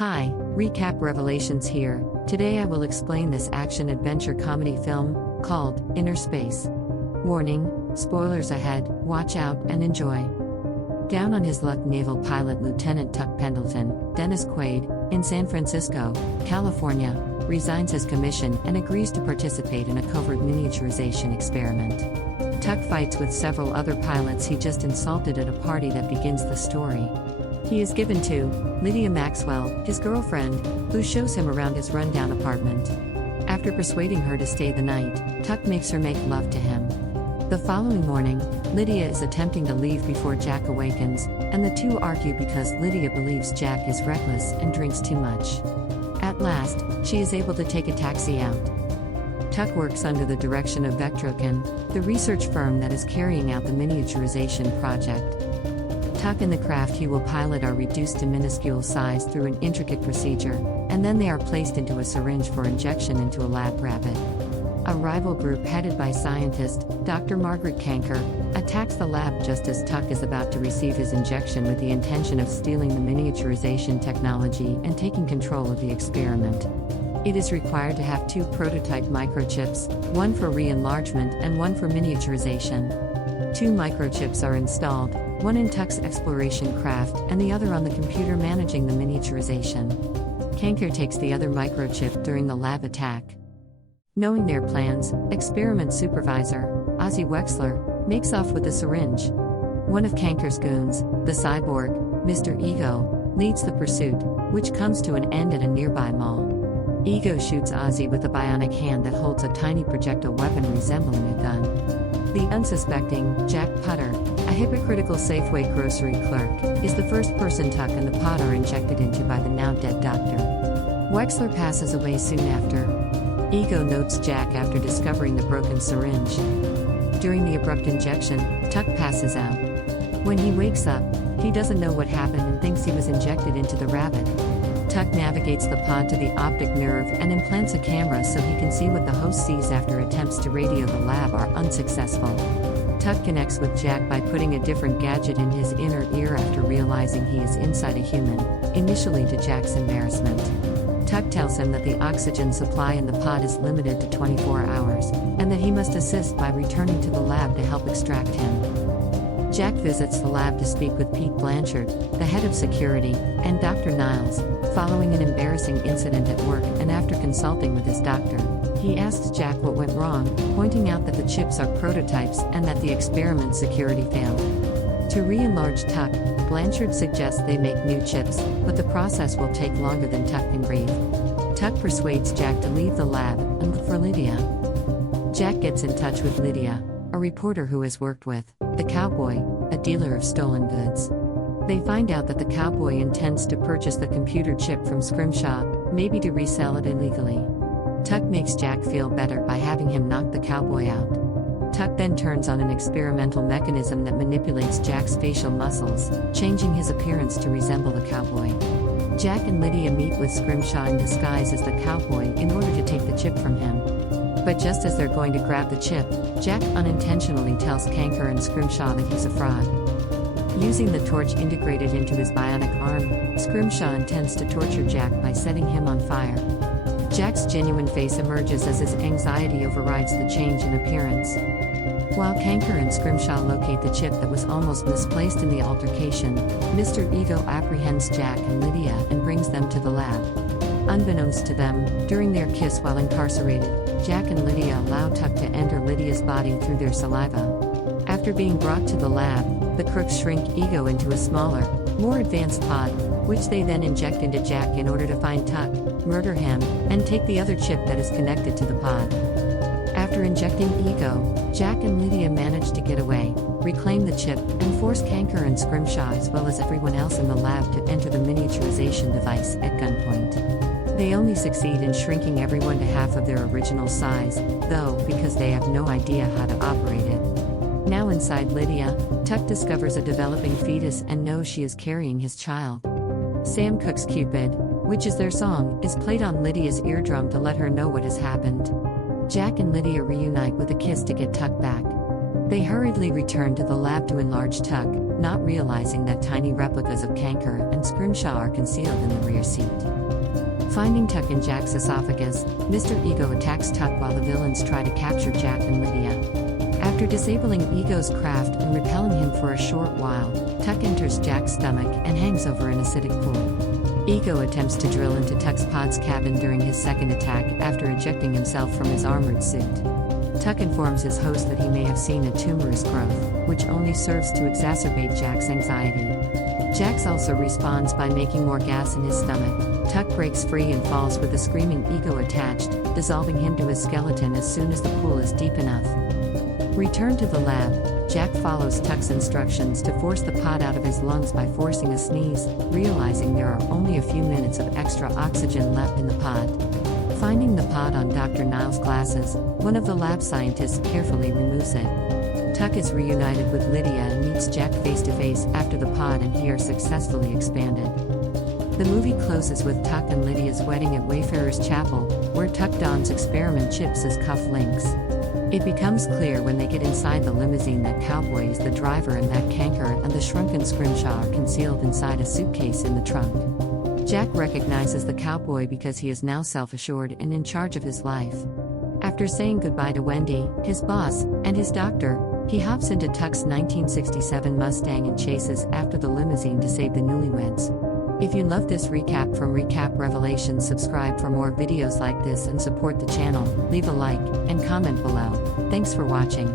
Hi, Recap Revelations here. Today I will explain this action-adventure comedy film, called Inner Space. Warning, spoilers ahead, watch out and enjoy. Down on his luck, naval pilot Lieutenant Tuck Pendleton, Dennis Quaid, in San Francisco, California, resigns his commission and agrees to participate in a covert miniaturization experiment. Tuck fights with several other pilots he just insulted at a party that begins the story. He is given to Lydia Maxwell, his girlfriend, who shows him around his rundown apartment. After persuading her to stay the night, Tuck makes her make love to him. The following morning, Lydia is attempting to leave before Jack awakens, and the two argue because Lydia believes Jack is reckless and drinks too much. At last, she is able to take a taxi out. Tuck works under the direction of Vectrocan, the research firm that is carrying out the miniaturization project. Tuck and the craft he will pilot are reduced to minuscule size through an intricate procedure, and then they are placed into a syringe for injection into a lab rabbit. A rival group headed by scientist, Dr. Margaret Kanker, attacks the lab just as Tuck is about to receive his injection with the intention of stealing the miniaturization technology and taking control of the experiment. It is required to have two prototype microchips, one for re-enlargement and one for miniaturization. Two microchips are installed, one in Tuck's exploration craft and the other on the computer managing the miniaturization. Kanker takes the other microchip during the lab attack. Knowing their plans, experiment supervisor, Ozzy Wexler, makes off with the syringe. One of Kanker's goons, the cyborg, Mr. Ego, leads the pursuit, which comes to an end at a nearby mall. Ego shoots Ozzy with a bionic hand that holds a tiny projectile weapon resembling a gun. The unsuspecting Jack Putter, a hypocritical Safeway grocery clerk, is the first person Tuck and the pod are injected into by the now-dead doctor. Wexler passes away soon after. Ego notes Jack after discovering the broken syringe. During the abrupt injection, Tuck passes out. When he wakes up, he doesn't know what happened and thinks he was injected into the rabbit. Tuck navigates the pod to the optic nerve and implants a camera so he can see what the host sees after attempts to radio the lab are unsuccessful. Tuck connects with Jack by putting a different gadget in his inner ear after realizing he is inside a human, initially to Jack's embarrassment. Tuck tells him that the oxygen supply in the pod is limited to 24 hours, and that he must assist by returning to the lab to help extract him. Jack visits the lab to speak with Pete Blanchard, the head of security, and Dr. Niles, following an embarrassing incident at work, and after consulting with his doctor, he asks Jack what went wrong, pointing out that the chips are prototypes and that the experiment security failed. To re-enlarge Tuck, Blanchard suggests they make new chips, but the process will take longer than Tuck can breathe. Tuck persuades Jack to leave the lab and look for Lydia. Jack gets in touch with Lydia, a reporter who has worked with the cowboy, a dealer of stolen goods. They find out that the cowboy intends to purchase the computer chip from Scrimshaw, maybe to resell it illegally. Tuck makes Jack feel better by having him knock the cowboy out. Tuck then turns on an experimental mechanism that manipulates Jack's facial muscles, changing his appearance to resemble the cowboy. Jack and Lydia meet with Scrimshaw in disguise as the cowboy in order to take the chip from him. But just as they're going to grab the chip, Jack unintentionally tells Kanker and Scrimshaw that he's a fraud. Using the torch integrated into his bionic arm, Scrimshaw intends to torture Jack by setting him on fire. Jack's genuine face emerges as his anxiety overrides the change in appearance. While Kanker and Scrimshaw locate the chip that was almost misplaced in the altercation, Mr. Ego apprehends Jack and Lydia and brings them to the lab. Unbeknownst to them, during their kiss while incarcerated, Jack and Lydia allow Tuck to enter Lydia's body through their saliva. After being brought to the lab, the crooks shrink Ego into a smaller, more advanced pod, which they then inject into Jack in order to find Tuck, murder him, and take the other chip that is connected to the pod. After injecting Ego, Jack and Lydia manage to get away, reclaim the chip, and force Kanker and Scrimshaw as well as everyone else in the lab to enter the miniaturization device at gunpoint. They only succeed in shrinking everyone to half of their original size, though, because they have no idea how to operate it. Now inside Lydia, Tuck discovers a developing fetus and knows she is carrying his child. Sam Cooke's Cupid, which is their song, is played on Lydia's eardrum to let her know what has happened. Jack and Lydia reunite with a kiss to get Tuck back. They hurriedly return to the lab to enlarge Tuck, not realizing that tiny replicas of Kanker and Scrimshaw are concealed in the rear seat. Finding Tuck in Jack's esophagus, Mr. Ego attacks Tuck while the villains try to capture Jack and Lydia. After disabling Ego's craft and repelling him for a short while, Tuck enters Jack's stomach and hangs over an acidic pool. Ego attempts to drill into Tuck's pod's cabin during his second attack after ejecting himself from his armored suit. Tuck informs his host that he may have seen a tumorous growth, which only serves to exacerbate Jack's anxiety. Jax also responds by making more gas in his stomach. Tuck breaks free and falls with a screaming Ego attached, dissolving him to his skeleton as soon as the pool is deep enough. Returned to the lab, Jack follows Tuck's instructions to force the pod out of his lungs by forcing a sneeze, realizing there are only a few minutes of extra oxygen left in the pod. Finding the pod on Dr. Niles' glasses, one of the lab scientists carefully removes it. Tuck is reunited with Lydia and meets Jack face to face after the pod and he are successfully expanded. The movie closes with Tuck and Lydia's wedding at Wayfarer's Chapel, where Tuck dons experiment chips as cuff links. It becomes clear when they get inside the limousine that Cowboy is the driver and that Kanker and the shrunken Scrimshaw are concealed inside a suitcase in the trunk. Jack recognizes the cowboy because he is now self-assured and in charge of his life. After saying goodbye to Wendy, his boss, and his doctor, he hops into Tuck's 1967 Mustang and chases after the limousine to save the newlyweds. If you love this recap from Recap Revelations, subscribe for more videos like this and support the channel, leave a like, and comment below. Thanks for watching.